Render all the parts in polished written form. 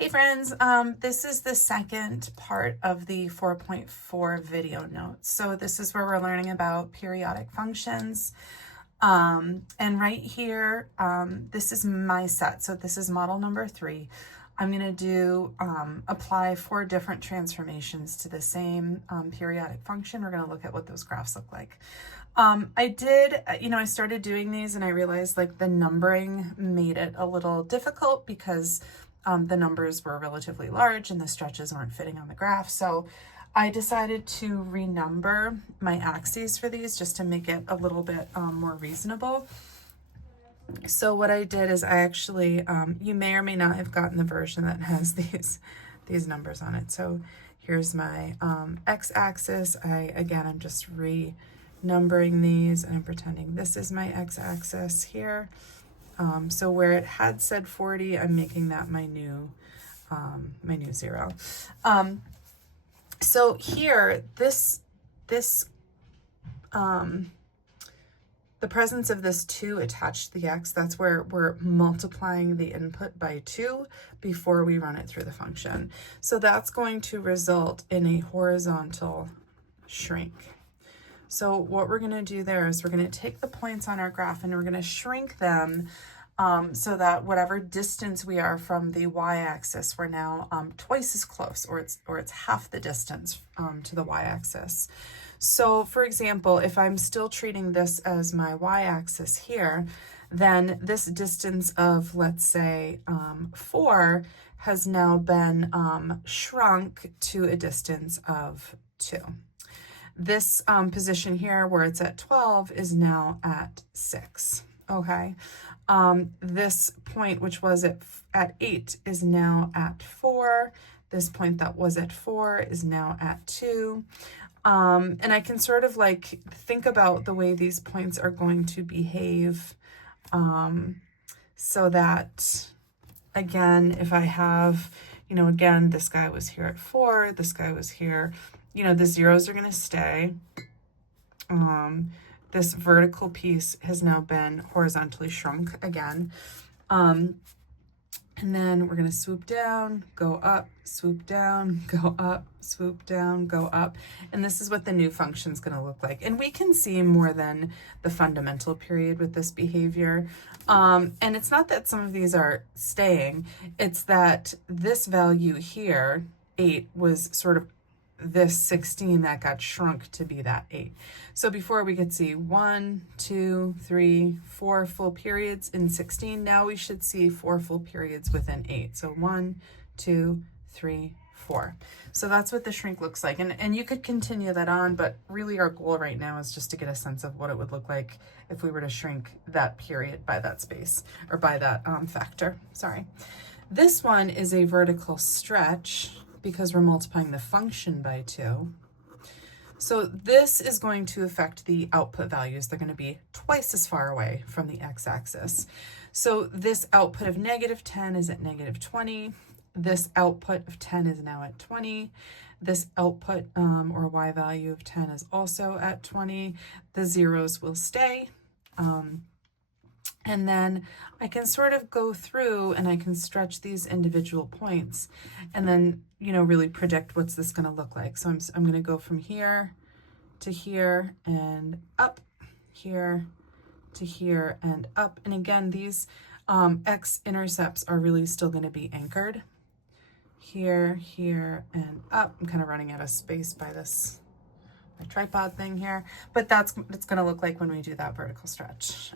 Hey friends, this is the second part of the 4.4 video notes. So this is where we're learning about periodic functions. And right here, this is my set. So this is model number 3. I'm going to do apply 4 different transformations to the same periodic function. We're going to look at what those graphs look like. I started doing these and I realized like the numbering made it a little difficult because the numbers were relatively large and the stretches weren't fitting on the graph. So I decided to renumber my axes for these just to make it a little bit more reasonable. So what I did is I actually, you may or may not have gotten the version that has these numbers on it. So here's my x-axis. I'm just renumbering these and I'm pretending this is my x-axis here. So where it had said 40, I'm making that my new 0. So here, the presence of this 2 attached to the x, that's where we're multiplying the input by 2 before we run it through the function. So that's going to result in a horizontal shrink. So what we're going to do there is we're going to take the points on our graph and we're going to shrink them so that whatever distance we are from the y-axis, we're now twice as close, or it's half the distance to the y-axis. So for example, if I'm still treating this as my y-axis here, then this distance of, let's say, 4 has now been shrunk to a distance of 2. This position here where it's at 12 is now at 6, okay? This point, which was at 8, is now at 4. This point that was at 4 is now at 2. And I can sort of like think about the way these points are going to behave so that, again, if I have, again, this guy was here at 4, this guy was here, the zeros are going to stay. This vertical piece has now been horizontally shrunk again. And then we're going to swoop down, go up, swoop down, go up, swoop down, go up. And this is what the new function is going to look like. And we can see more than the fundamental period with this behavior. And it's not that some of these are staying, it's that this value here, 8, was sort of this 16 that got shrunk to be that 8. So before we could see 1, 2, 3, 4 full periods in 16, now we should see 4 full periods within 8. So 1, 2, 3, 4. So that's what the shrink looks like. And you could continue that on, but really our goal right now is just to get a sense of what it would look like if we were to shrink that period by that space, or by that factor, sorry. This one is a vertical stretch, because we're multiplying the function by 2. So this is going to affect the output values. They're going to be twice as far away from the x-axis. So this output of -10 is at -20. This output of 10 is now at 20. This output or y value of 10 is also at 20. The zeros will stay. And then I can sort of go through and I can stretch these individual points and then, really predict what's this going to look like. So I'm going to go from here to here and up, here to here and up. And again, these x-intercepts are really still going to be anchored here, here, and up. I'm kind of running out of space by this my tripod thing here, but that's what it's going to look like when we do that vertical stretch.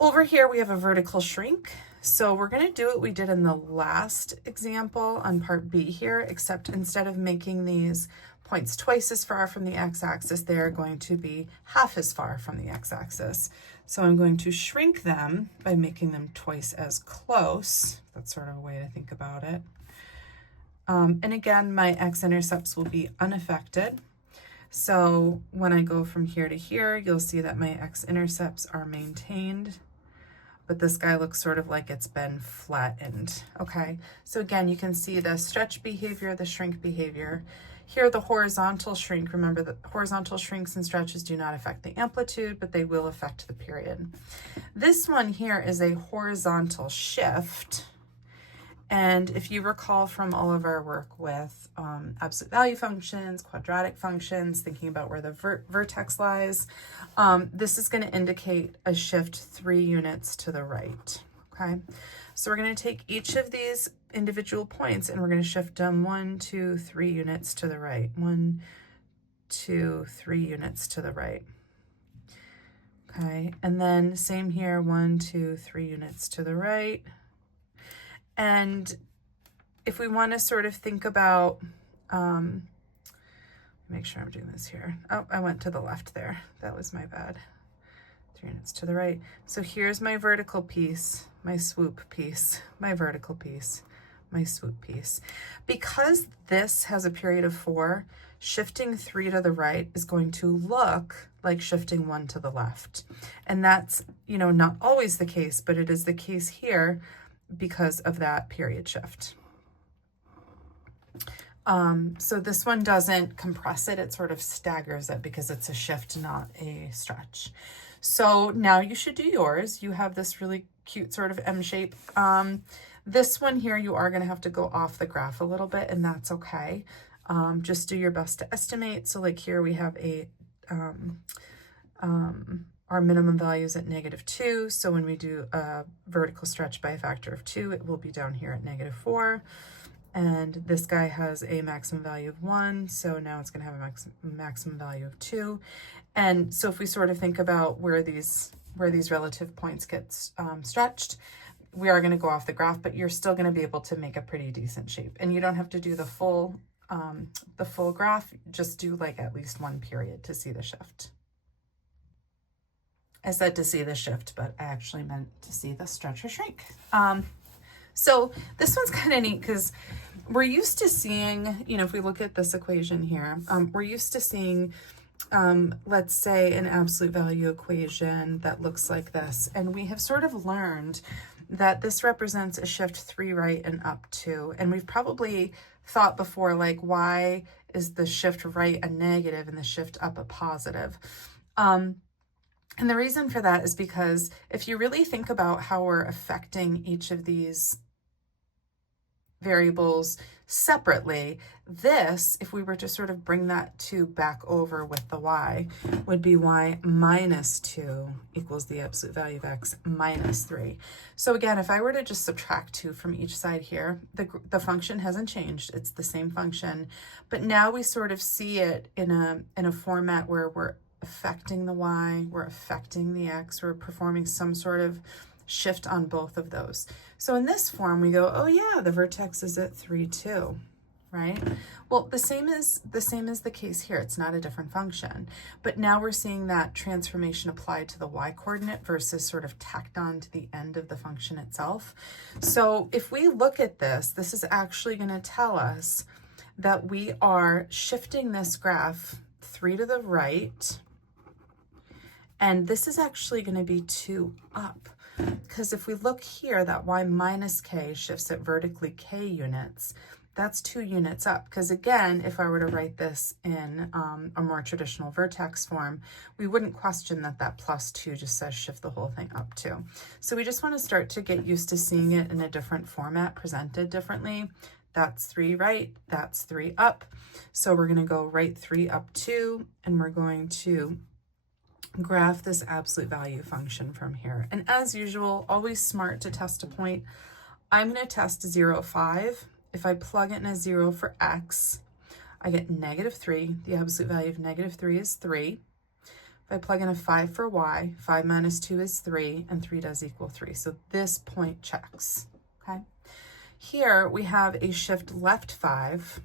Over here, we have a vertical shrink. So we're going to do what we did in the last example on part B here, except instead of making these points twice as far from the x-axis, they're going to be half as far from the x-axis. So I'm going to shrink them by making them twice as close. That's sort of a way to think about it. And again, my x-intercepts will be unaffected. So when I go from here to here, you'll see that my x-intercepts are maintained, but this guy looks sort of like it's been flattened, okay? So again, you can see the stretch behavior, the shrink behavior. Here, the horizontal shrink, remember that horizontal shrinks and stretches do not affect the amplitude, but they will affect the period. This one here is a horizontal shift, And if you recall from all of our work with absolute value functions, quadratic functions, thinking about where the vertex lies, this is going to indicate a shift 3 units to the right. Okay, so we're going to take each of these individual points and we're going to shift them 1, 2, 3 units to the right. 1, 2, 3 units to the right. Okay, and then same here, 1, 2, 3 units to the right. And if we want to sort of think about, make sure I'm doing this here. Oh, I went to the left there. That was my bad. 3 units to the right. So here's my vertical piece, my swoop piece, my vertical piece, my swoop piece. Because this has a period of 4, shifting 3 to the right is going to look like shifting 1 to the left. And that's, you know, not always the case, but it is the case here because of that period shift. So this one doesn't compress it, it sort of staggers it because it's a shift, not a stretch. So now you should do yours. You have this really cute sort of M shape. This one here, you are gonna have to go off the graph a little bit, and that's okay. Just do your best to estimate. So like here we have a, our minimum value is at -2. So when we do a vertical stretch by a factor of 2, it will be down here at -4. And this guy has a maximum value of 1. So now it's going to have a maximum value of 2. And so if we sort of think about where these relative points get stretched, we are going to go off the graph, but you're still going to be able to make a pretty decent shape. And you don't have to do the full graph. Just do like at least one period to see the shift. I said to see the shift, but I actually meant to see the stretch or shrink. So this one's kind of neat because we're used to seeing, you know, if we look at this equation here, we're used to seeing, let's say, an absolute value equation that looks like this. And we have sort of learned that this represents a shift 3 right and up 2. And we've probably thought before, like, why is the shift right a negative and the shift up a positive? And the reason for that is because if you really think about how we're affecting each of these variables separately, this, if we were to sort of bring that 2 back over with the y, would be y minus 2 equals the absolute value of x minus 3. So again, if I were to just subtract 2 from each side here, the function hasn't changed. It's the same function, but now we sort of see it in a format where we're affecting the y, we're affecting the x, we're performing some sort of shift on both of those. So in this form, we go, oh yeah, the vertex is at 3, 2, right? Well, the same is the case here. It's not a different function, but now we're seeing that transformation applied to the y coordinate versus sort of tacked on to the end of the function itself. So if we look at this, this is actually going to tell us that we are shifting this graph 3 to the right, and this is actually going to be 2 up. Because if we look here, that y minus k shifts it vertically k units. That's 2 units up. Because again, if I were to write this in a more traditional vertex form, we wouldn't question that that plus 2 just says shift the whole thing up 2. So we just want to start to get used to seeing it in a different format, presented differently. That's 3 right, that's 3 up. So we're going to go right 3 up 2, and we're going to graph this absolute value function from here. And as usual, always smart to test a point. I'm going to test 0, 5. If I plug in a 0 for x, I get -3. The absolute value of -3 is 3. If I plug in a 5 for y, 5 minus 2 is 3, and 3 does equal 3. So this point checks, okay? Here we have a shift left 5,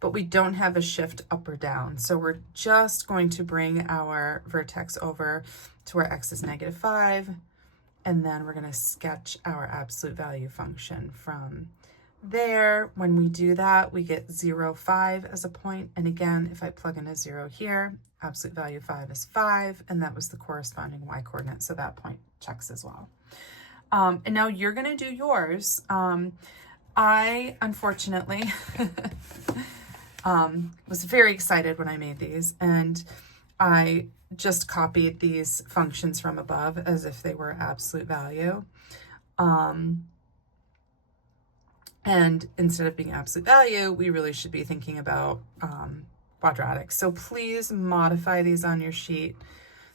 but we don't have a shift up or down. So we're just going to bring our vertex over to where x is -5, and then we're going to sketch our absolute value function from there. When we do that, we get 0, 5 as a point. And again, if I plug in a 0 here, absolute value 5 is 5, and that was the corresponding y coordinate. So that point checks as well. And now you're going to do yours. I, unfortunately, was very excited when I made these, and I just copied these functions from above as if they were absolute value. And instead of being absolute value, we really should be thinking about quadratic. So please modify these on your sheet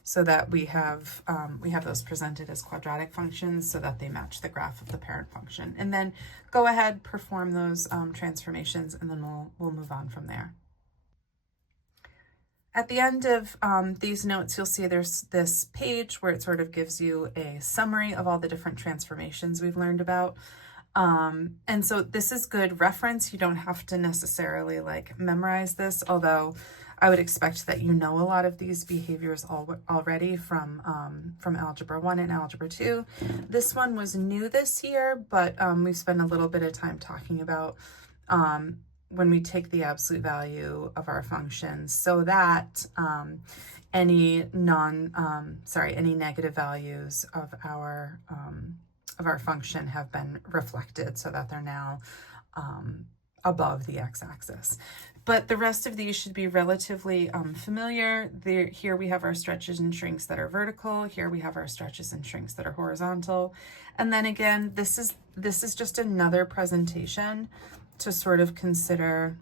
so that we have those presented as quadratic functions so that they match the graph of the parent function. And then go ahead, perform those transformations, and then we'll move on from there. At the end of these notes, you'll see there's this page where it sort of gives you a summary of all the different transformations we've learned about. And so this is good reference. You don't have to necessarily like memorize this, although I would expect that you know a lot of these behaviors already from Algebra 1 and Algebra 2. This one was new this year, but we've spent a little bit of time talking about when we take the absolute value of our functions so that any negative values of our function have been reflected so that they're now above the x-axis. But the rest of these should be relatively familiar. Here we have our stretches and shrinks that are vertical. Here we have our stretches and shrinks that are horizontal. And then again, this is just another presentation to sort of consider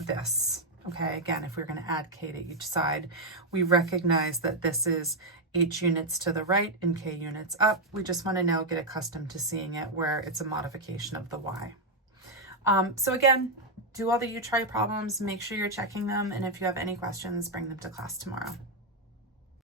this. Okay, again, if we're going to add k to each side, we recognize that this is h units to the right and k units up. We just want to now get accustomed to seeing it where it's a modification of the y. So again, do all the U-try problems, make sure you're checking them, and if you have any questions, bring them to class tomorrow.